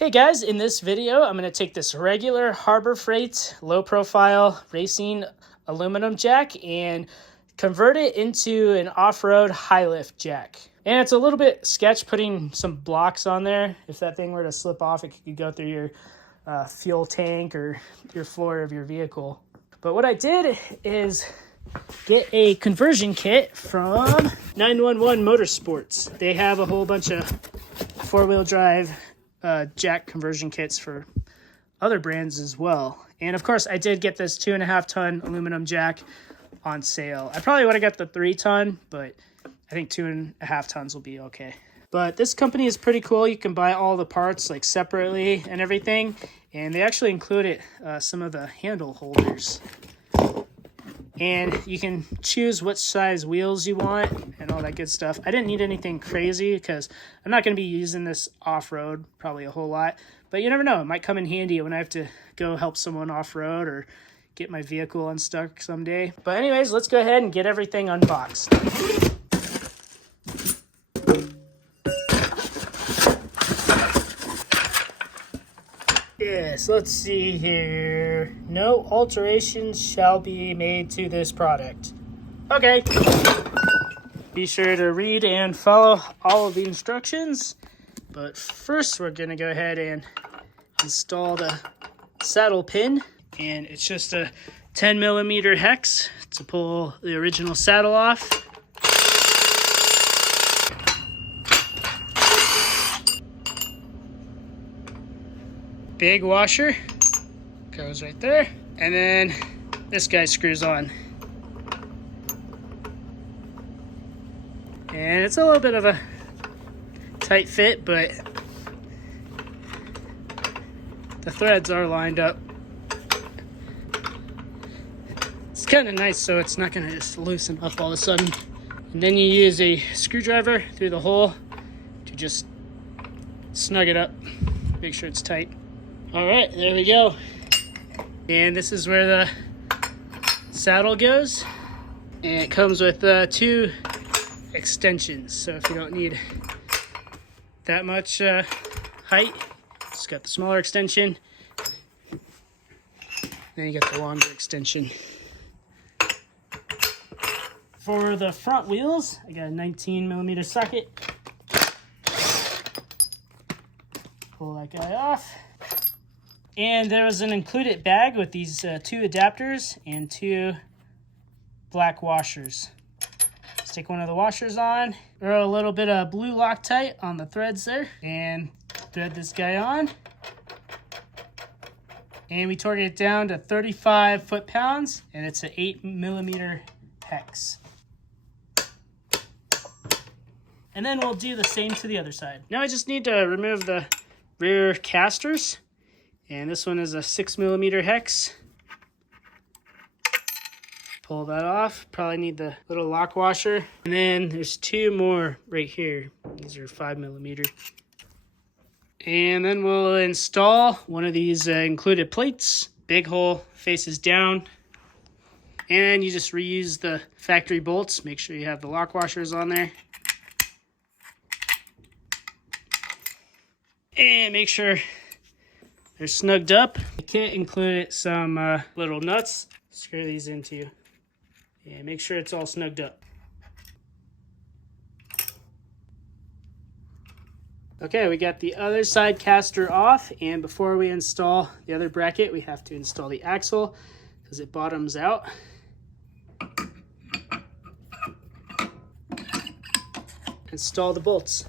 Hey guys, in this video, I'm going to take this regular Harbor Freight low profile racing aluminum jack and convert it into an off-road high lift jack. And it's a little bit sketch putting some blocks on there. If that thing were to slip off, it could go through your fuel tank or your floor of your vehicle. But what I did is get a conversion kit from 911 Motorsports. They have a whole bunch of four-wheel drive jack conversion kits for other brands as well. And of course I did get this 2.5 ton aluminum jack on sale. I probably would have got the 3 ton, but I think 2.5 tons will be okay. But this company is pretty cool. You can buy all the parts like separately and everything, and they actually included some of the handle holders. And you can choose what size wheels you want and all that good stuff. I didn't need anything crazy because I'm not going to be using this off-road probably a whole lot. But you never know. It might come in handy when I have to go help someone off-road or get my vehicle unstuck someday. But anyways, let's go ahead and get everything unboxed. Yes, let's see here. No alterations shall be made to this product. Okay. Be sure to read and follow all of the instructions. But first, we're going to go ahead and install the saddle pin. And it's just a 10mm hex to pull the original saddle off. Big washer goes right there, and then this guy screws on, and it's a little bit of a tight fit, but the threads are lined up. It's kind of nice, so it's not going to just loosen up all of a sudden. And then you use a screwdriver through the hole to just snug it up, make sure it's tight. All right, there we go. And this is where the saddle goes. And it comes with 2 extensions. So if you don't need that much height, it's got the smaller extension. Then you got the longer extension. For the front wheels, I got a 19mm socket. Pull that guy off. And there was an included bag with these 2 adapters and 2 black washers. Stick one of the washers on, throw a little bit of blue Loctite on the threads there, and thread this guy on. And we torque it down to 35 foot-pounds, and it's an 8mm hex. And then we'll do the same to the other side. Now I just need to remove the rear casters. And this one is a 6mm hex. Pull that off. Probably need the little lock washer. And then there's 2 more right here. These are 5mm. And then we'll install one of these included plates. Big hole faces down. And you just reuse the factory bolts. Make sure you have the lock washers on there. And make sure they're snugged up. The kit included some little nuts. Screw these into. And make sure it's all snugged up. Okay, we got the other side caster off. And before we install the other bracket, we have to install the axle because it bottoms out. Install the bolts.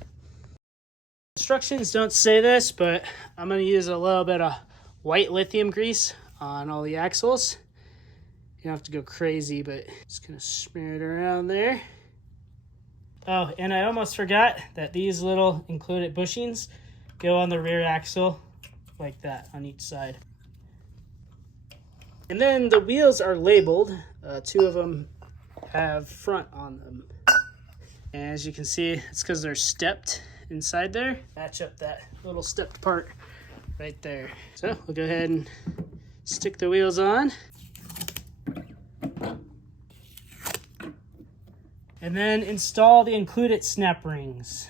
Instructions don't say this, but I'm going to use a little bit of white lithium grease on all the axles. You don't have to go crazy, but just going to smear it around there. Oh, and I almost forgot that these little included bushings go on the rear axle like that on each side. And then the wheels are labeled. 2 of them have front on them. And as you can see, it's because they're stepped inside there. Match up that little stepped part right there. So we'll go ahead and stick the wheels on. And then install the included snap rings.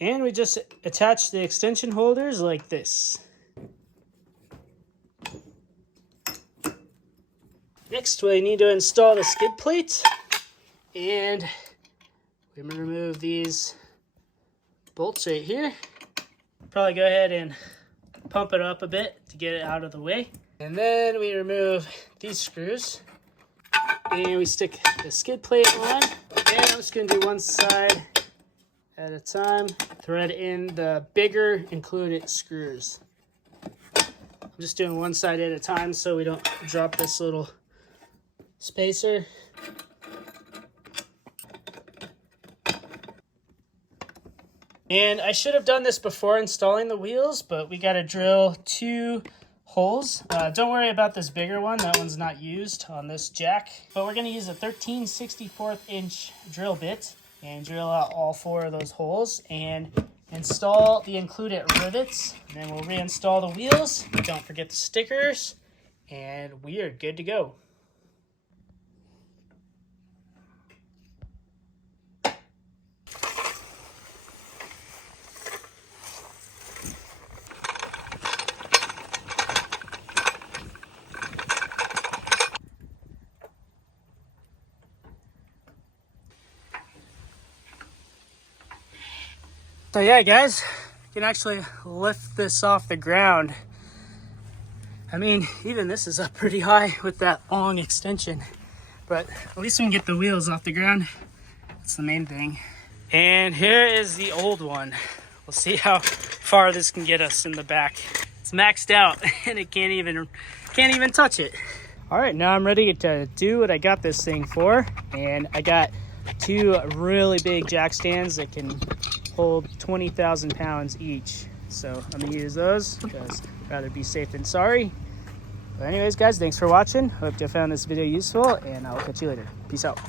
And we just attach the extension holders like this. Next, we need to install the skid plate, and we're going to remove these bolts right here. Probably go ahead and pump it up a bit to get it out of the way. And then we remove these screws, and we stick the skid plate on. And I'm just going to do one side at a time. Thread in the bigger included screws. I'm just doing one side at a time so we don't drop this little spacer. And I should have done this before installing the wheels, but we got to drill 2 holes. Don't worry about this bigger one. That one's not used on this jack. But we're going to use a 13/64 inch drill bit and drill out all 4 of those holes and install the included rivets. And then we'll reinstall the wheels. Don't forget the stickers, and we are good to go. So yeah, guys, you can actually lift this off the ground. I mean, even this is up pretty high with that long extension, but at least we can get the wheels off the ground. That's the main thing. And here is the old one. We'll see how far this can get us in the back. It's maxed out and it can't even touch it. All right, now I'm ready to do what I got this thing for. And I got 2 really big jack stands that can hold 20,000 pounds each. So I'm gonna use those because I'd rather be safe than sorry. But anyways, guys, thanks for watching. Hope you found this video useful, and I'll catch you later. Peace out.